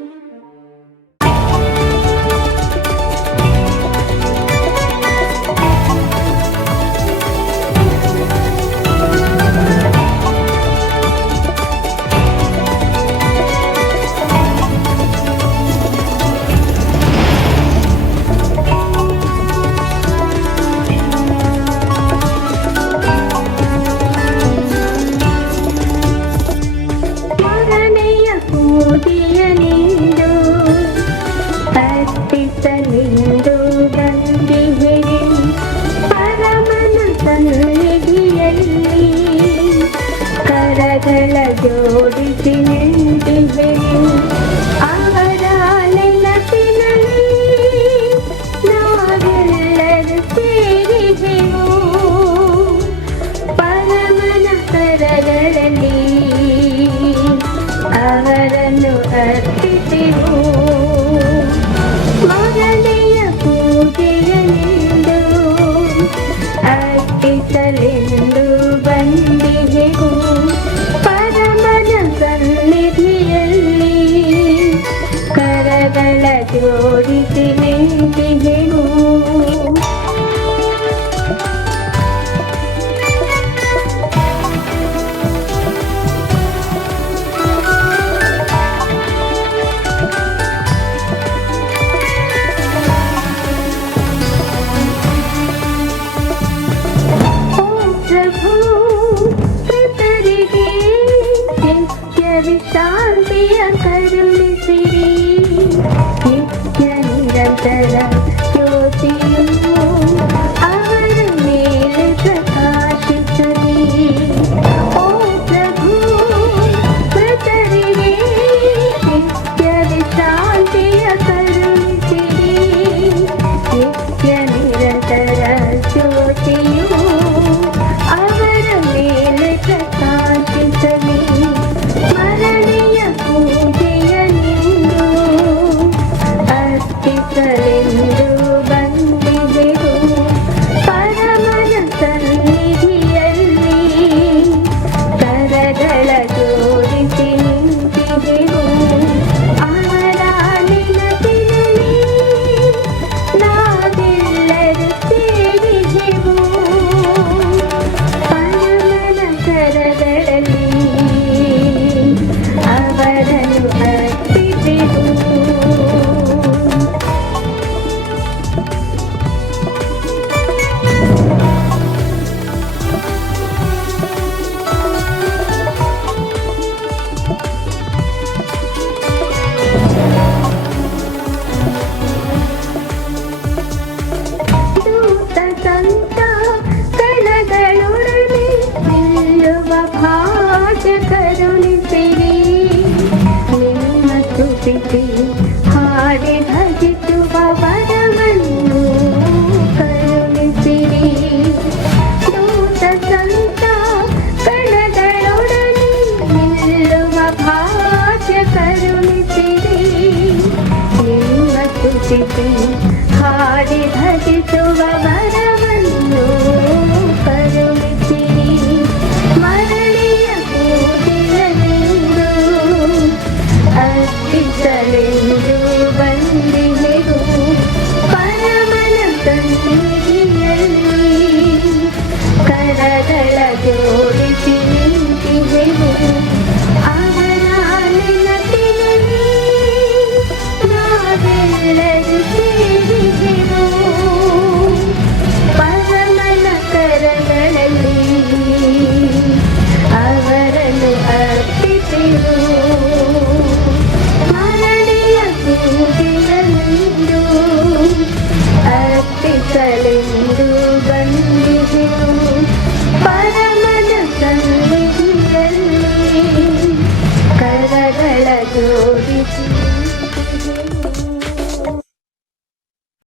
Mm-hmm.